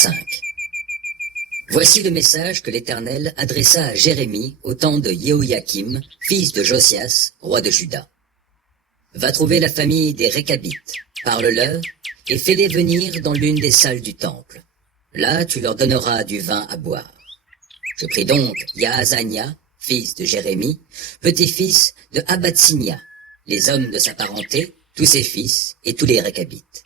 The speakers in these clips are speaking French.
5. Voici le message que l'Éternel adressa à Jérémie au temps de Jéhoïakim, fils de Josias, roi de Juda. Va trouver la famille des Récabites, parle-leur, et fais-les venir dans l'une des salles du temple. Là, tu leur donneras du vin à boire. Je pris donc Yaazania, fils de Jérémie, petit-fils de Abatsinia, les hommes de sa parenté, tous ses fils et tous les Récabites.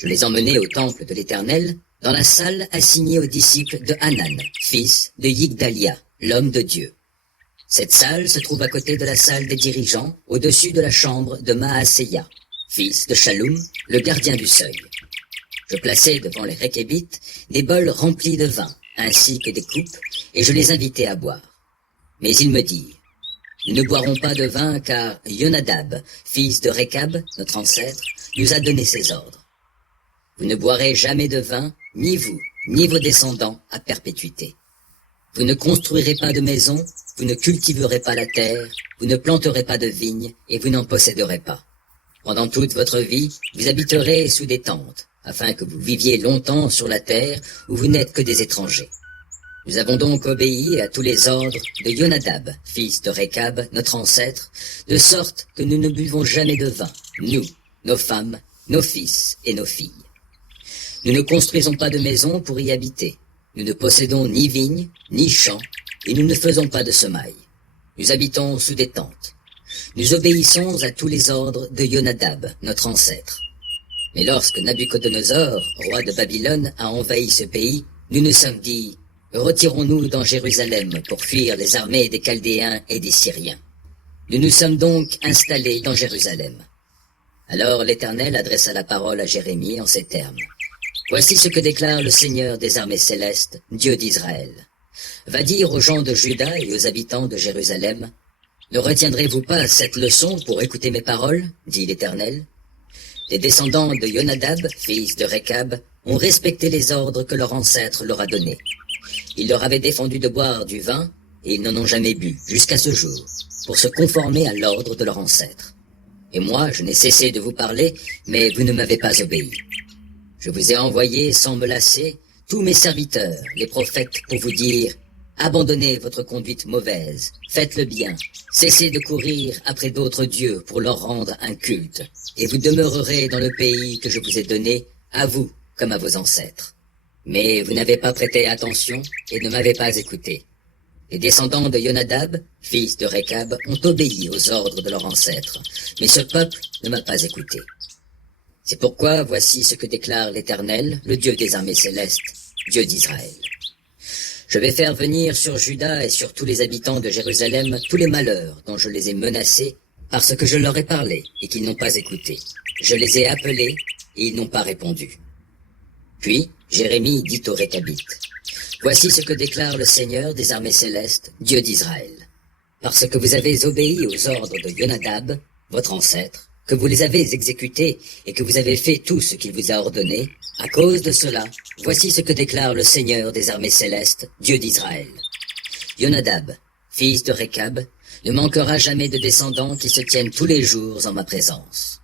Je les emmenai au temple de l'Éternel, dans la salle assignée aux disciples de Hanan, fils de Yigdalia, l'homme de Dieu. Cette salle se trouve à côté de la salle des dirigeants, au-dessus de la chambre de Maaseia, fils de Shallum, le gardien du seuil. Je plaçai devant les Récabites des bols remplis de vin, ainsi que des coupes, et je les invitai à boire. Mais ils me dirent, nous ne boirons pas de vin, car Yonadab, fils de Récab, notre ancêtre, nous a donné ses ordres. Vous ne boirez jamais de vin, ni vous, ni vos descendants, à perpétuité. Vous ne construirez pas de maison, vous ne cultiverez pas la terre, vous ne planterez pas de vignes, et vous n'en posséderez pas. Pendant toute votre vie, vous habiterez sous des tentes, afin que vous viviez longtemps sur la terre où vous n'êtes que des étrangers. Nous avons donc obéi à tous les ordres de Yonadab, fils de Récab, notre ancêtre, de sorte que nous ne buvons jamais de vin, nous, nos femmes, nos fils et nos filles. Nous ne construisons pas de maison pour y habiter. Nous ne possédons ni vignes, ni champs, et nous ne faisons pas de semailles. Nous habitons sous des tentes. Nous obéissons à tous les ordres de Yonadab, notre ancêtre. Mais lorsque Nabuchodonosor, roi de Babylone, a envahi ce pays, nous nous sommes dit, retirons-nous dans Jérusalem pour fuir les armées des Chaldéens et des Syriens. Nous nous sommes donc installés dans Jérusalem. Alors l'Éternel adressa la parole à Jérémie en ces termes. Voici ce que déclare le Seigneur des armées célestes, Dieu d'Israël. Va dire aux gens de Juda et aux habitants de Jérusalem, ne retiendrez-vous pas cette leçon pour écouter mes paroles, dit l'Éternel. Les descendants de Yonadab, fils de Récab, ont respecté les ordres que leur ancêtre leur a donnés. Ils leur avaient défendu de boire du vin, et ils n'en ont jamais bu, jusqu'à ce jour, pour se conformer à l'ordre de leur ancêtre. Et moi, je n'ai cessé de vous parler, mais vous ne m'avez pas obéi. Je vous ai envoyé, sans me lasser, tous mes serviteurs, les prophètes, pour vous dire « Abandonnez votre conduite mauvaise, faites le bien, cessez de courir après d'autres dieux pour leur rendre un culte, et vous demeurerez dans le pays que je vous ai donné, à vous comme à vos ancêtres. Mais vous n'avez pas prêté attention et ne m'avez pas écouté. Les descendants de Yonadab, fils de Récab, ont obéi aux ordres de leurs ancêtres, mais ce peuple ne m'a pas écouté. C'est pourquoi voici ce que déclare l'Éternel, le Dieu des armées célestes, Dieu d'Israël. Je vais faire venir sur Juda et sur tous les habitants de Jérusalem tous les malheurs dont je les ai menacés parce que je leur ai parlé et qu'ils n'ont pas écouté. Je les ai appelés et ils n'ont pas répondu. Puis Jérémie dit aux Récabites, voici ce que déclare le Seigneur des armées célestes, Dieu d'Israël. Parce que vous avez obéi aux ordres de Yonadab, votre ancêtre, que vous les avez exécutés et que vous avez fait tout ce qu'il vous a ordonné, à cause de cela, voici ce que déclare le Seigneur des armées célestes, Dieu d'Israël. Yonadab, fils de Récab, ne manquera jamais de descendants qui se tiennent tous les jours en ma présence.